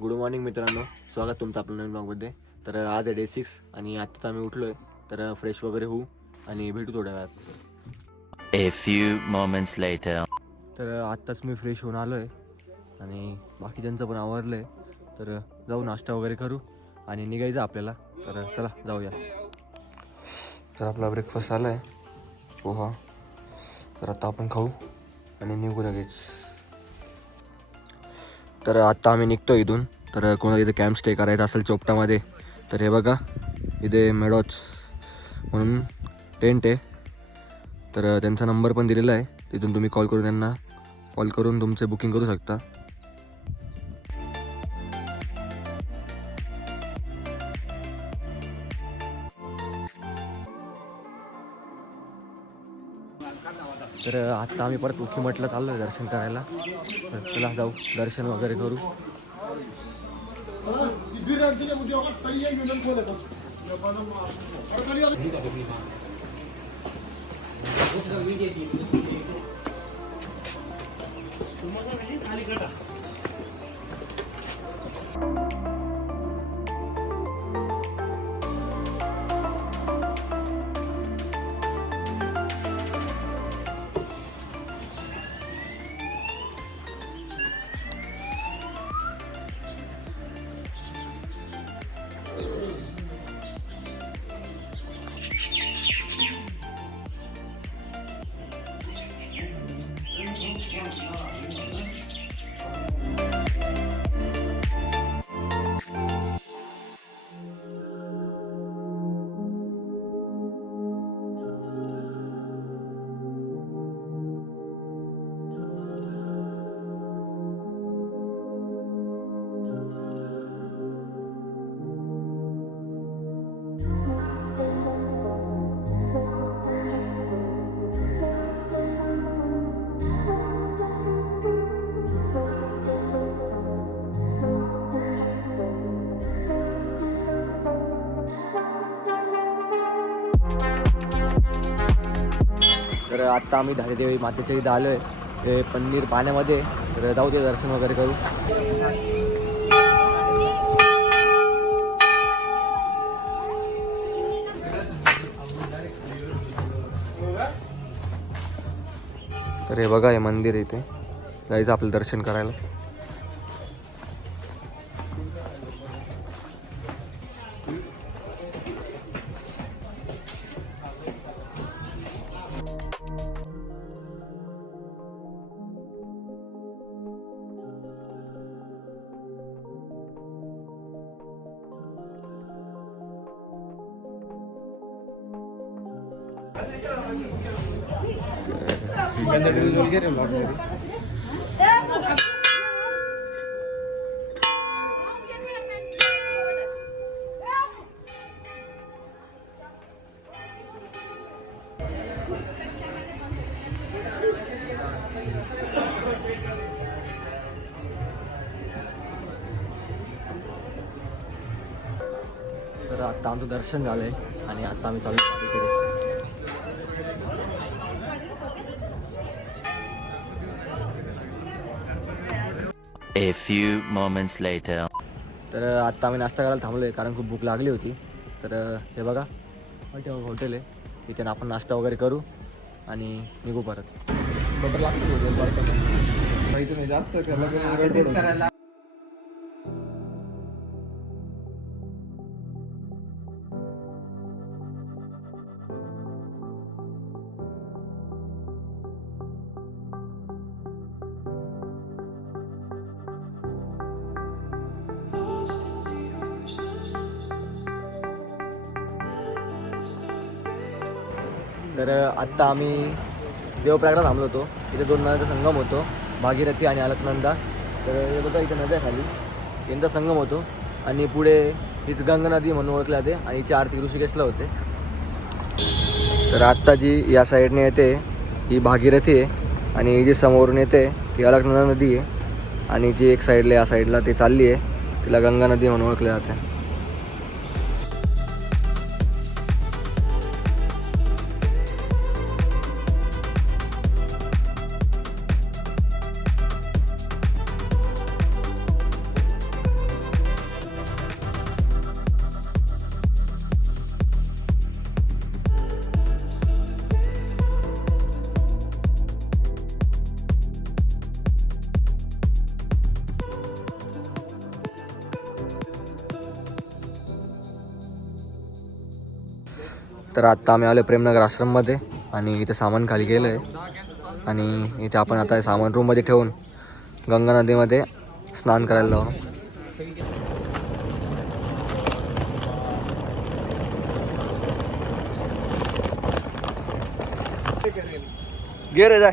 Good morning मित्रांनो, स्वागत तुमचं आपल्या नवीन ब्लॉगमध्ये. तर आज आहे डे 6 आणि आत्ताच आम्ही उठलो आहे. तर फ्रेश वगैरे होऊ आणि भेटू थोड्या वेळात. A few moments later. तर आत्ताच मी फ्रेश होऊन आलो आहे आणि बाकीच्यांचं पण आवरलं आहे. तर जाऊ नाश्ता वगैरे करू आणि निघायचं आपल्याला. तर चला जाऊया. तर आपला ब्रेकफास्ट आला आहे, पोहा. तर आता आपण खाऊ आणि निघू लगेच. तर आत्ता आम्ही निघतो इथून. तर कोणाला इथे कॅम्प स्टे करायचा असेल चोपटामध्ये तर हे बघा, इथे मेडॉच म्हणून टेंट आहे. तर त्यांचा नंबर पण दिलेला आहे, तिथून तुम्ही त्यांना कॉल करून तुमचे बुकिंग करू शकता. तर आत्ता आम्ही परत उखीमठला चाललो आहे दर्शन करायला. तर चला जाऊ, दर्शन वगैरे करू. तर आत्ता आम्ही धारेदेवी मातेच्या इथं आलो आहे. ते पनीर पाण्यामध्ये. तर जाऊ दे, दर्शन वगैरे करू. तर हे बघा, हे मंदिर आहे, इथे जायचं आपलं दर्शन करायला. तर आत्ता आमचं दर्शन झालं आहे आणि आत्ता आम्ही चालू तिकडे. A few moments later. तर आत्ता आम्ही नाश्ता करायला थांबलो आहे, कारण खूप भूक लागली होती. तर हे बघा, हॉटेल आहे, तिथे आपण नाश्ता वगैरे करू आणि निघू परत. बटर लागतं जास्त. तर आत्ता आम्ही देवप्रयागला थांबलो होतो. इथे 2 नद्यांचा संगम होतो, भागीरथी आणि अलकनंदा. तर हे बघा, इथे नद्या खाली यांचा संगम होतो आणि पुढे हीच गंगा नदी म्हणून ओळखली जाते आणि हिची आरती ऋषिकेशला होते. तर आत्ता जी या साईडने येते ही भागीरथी आहे आणि ही जी समोरून येते ती अलकनंदा नदी आहे आणि जी एक साईडला या साईडला ती चालली आहे तिला गंगा नदी म्हणून ओळखली जाते. तर आत्ता आम्ही आलो प्रेमनगर आश्रममध्ये आणि इथे सामान खाली गेलं आहे आणि इथे आपण आता सामान रूममध्ये ठेवून गंगा नदीमध्ये स्नान करायला जाऊ. गे रे जाय.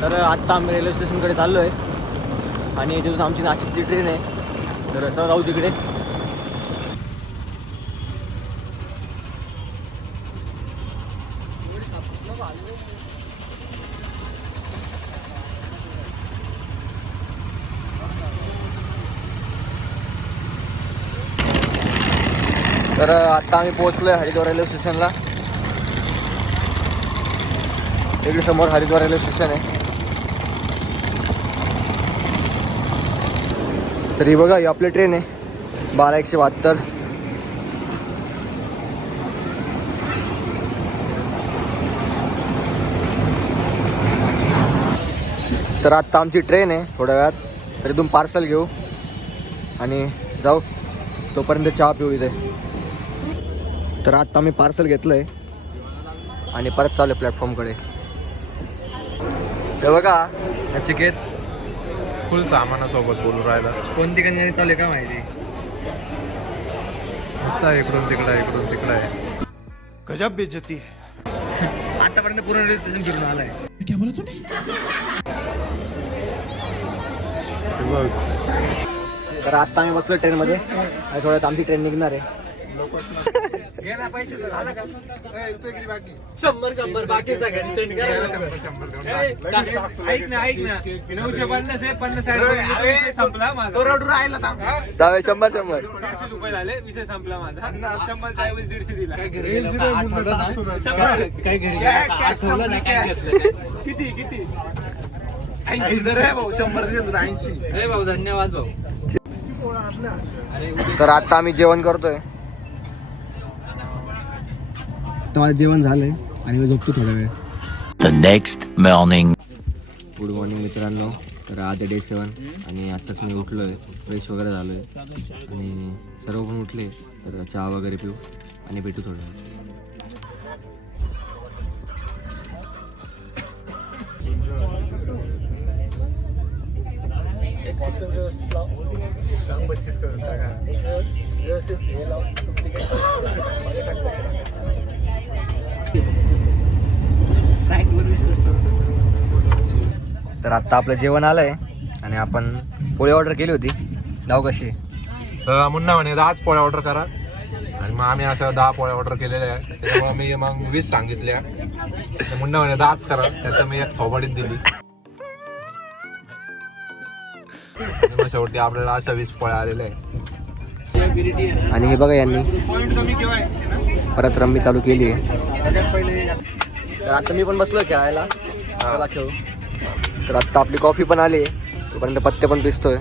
तर आत्ता आम्ही रेल्वे स्टेशनकडे चाललो आहे आणि तिथून आमची नाशिकची ट्रेन आहे. तर चला जाऊ तिकडे. तर आत्ता आम्ही पोहोचलो आहे हरिद्वार रेल्वे स्टेशनला. इकडे समोर हरिद्वार रेल्वे स्टेशन आहे. तर ही बघा ही आपली ट्रेन आहे 12-172. तर आत्ता आमची ट्रेन आहे थोड्या वेळात. तर इथून पार्सल घेऊ आणि जाऊ. तोपर्यंत चहा पिऊ इथे. तर आत्ता आम्ही पार्सल घेतलं आहे आणि परत चालू आहे प्लॅटफॉर्मकडे. तर बघा नचिकेत फुल सामानासोबत बोलू राहिला. कोणती कंपनी चालू आहे का माहिती. नुसता इकडून तिकडं आहे. गजब बेइज्जती. आतापर्यंत पूर्ण रेल्वे स्टेशन फिरून आलाय. तर आत्ता आम्ही बसलो ट्रेनमध्ये आणि थोड्यात आमची ट्रेन निघणार आहे. 100 बाकी सगळ्यांनी सेंड करा. ऐक ना 950 आहे 50 संपला माझा. दहावे 100 150 रुपये झाले. विषय संपला माझा. 100चा ऐवजी 150 दिला. किती 80 भाऊ 100 भाऊ धन्यवाद भाऊ. तर आता आम्ही जेवण करतोय. तर माझं जेवण झालंय आणि मी झोपतो थोडा वेळ. The next morning. Good morning मित्रांनो. तर आज डे 7 आणि आत्ताच मी उठलो आहे. फ्रेश वगैरे झालो आहे आणि सर्व पण उठले. तर चहा वगैरे पिऊ आणि भेटू थोडं वेळ. तर आत्ता आपलं जेवण आलंय आणि आपण पोळी ऑर्डर केली होती. नाव कशी. तर मुन्ना म्हणे 10 पोळ्या ऑर्डर करा आणि मग आम्ही असं 10 पोळ्या ऑर्डर केलेल्या आहे. त्याच्यामुळे मी मग 20 सांगितल्या. तर मुन्ना म्हणे 10च करा. त्याचं मी एक थोबाडीत दिली आणि मग शेवटी आपल्याला अशा 20 पोळ्या आलेल्या आहे. आणि हे बघा यांनी परत रम्मी चालू केली आहे. तर आता मी पण बसलो खेळायला. चला खेळू. तर आत्ता आपली कॉफी पण आली आहे. तोपर्यंत पत्ते पण पिसतोय.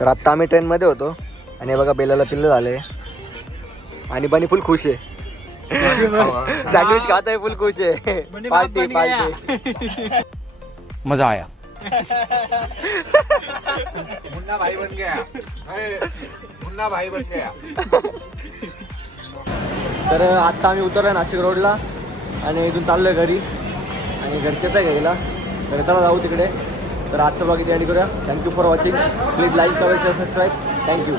तर आत्ता आम्ही ट्रेनमध्ये होतो आणि हे बघा बेलाला पिल्लं झाले आणि बनी फुल खुश आहे. सँडविच खात आहे फुल खुश आहे. पार्टी मजा आया. मुन्ना भाई बन गया. मुन्ना भाई बन गया. तर आत्ता आम्ही उतरलो नाशिक रोडला आणि इथून चाललोय घरी आणि घरचे काय घ्यायला. तर चला जाऊ तिकडे. तर आजचा ब्लॉग इथे एंड करूया. Thank you for watching. Please like करा शेअर सबस्क्राईब. थँक्यू.